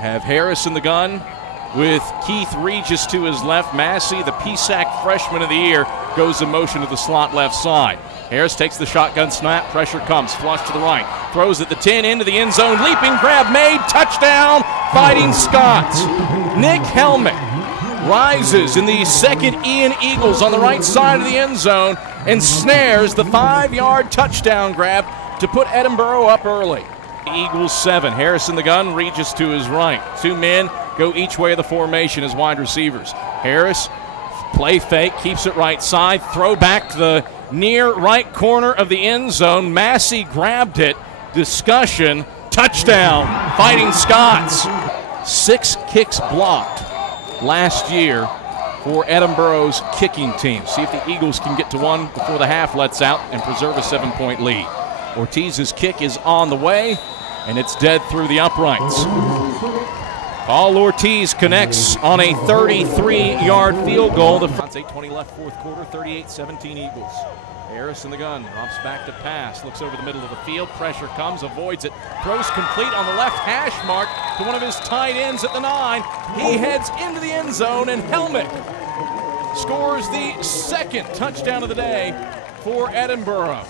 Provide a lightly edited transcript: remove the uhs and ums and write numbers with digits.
Have Harris in the gun with Keith Regis to his left. Massey, the PSAC freshman of the year, goes in motion to the slot left side. Harris takes the shotgun snap. Pressure comes. Flush to the right. Throws at the 10 into the end zone. Leaping grab made. Touchdown, Fighting Scots. Nick Helmick rises in the second Ian Eagles on the right side of the end zone and snares the 5-yard touchdown grab to put Edinboro up early. Eagles 7. Harris in the gun. Regis to his right. Two men go each way of the formation as wide receivers. Harris, play fake, keeps it right side. Throw back to the near right corner of the end zone. Massey grabbed it. Discussion. Touchdown, Fighting Scots. 6 kicks blocked last year for Edinboro's kicking team. See if the Eagles can get to one before the half lets out and preserve a 7-point lead. Ortiz's kick is on the way, and it's dead through the uprights. Paul Ortiz connects on a 33-yard field goal. The 8:20 left fourth quarter, 38-17 Eagles. Harris in the gun, drops back to pass, looks over the middle of the field, pressure comes, avoids it, throws complete on the left hash mark to one of his tight ends at the 9. He heads into the end zone, and Helmick scores the second touchdown of the day for Edinboro.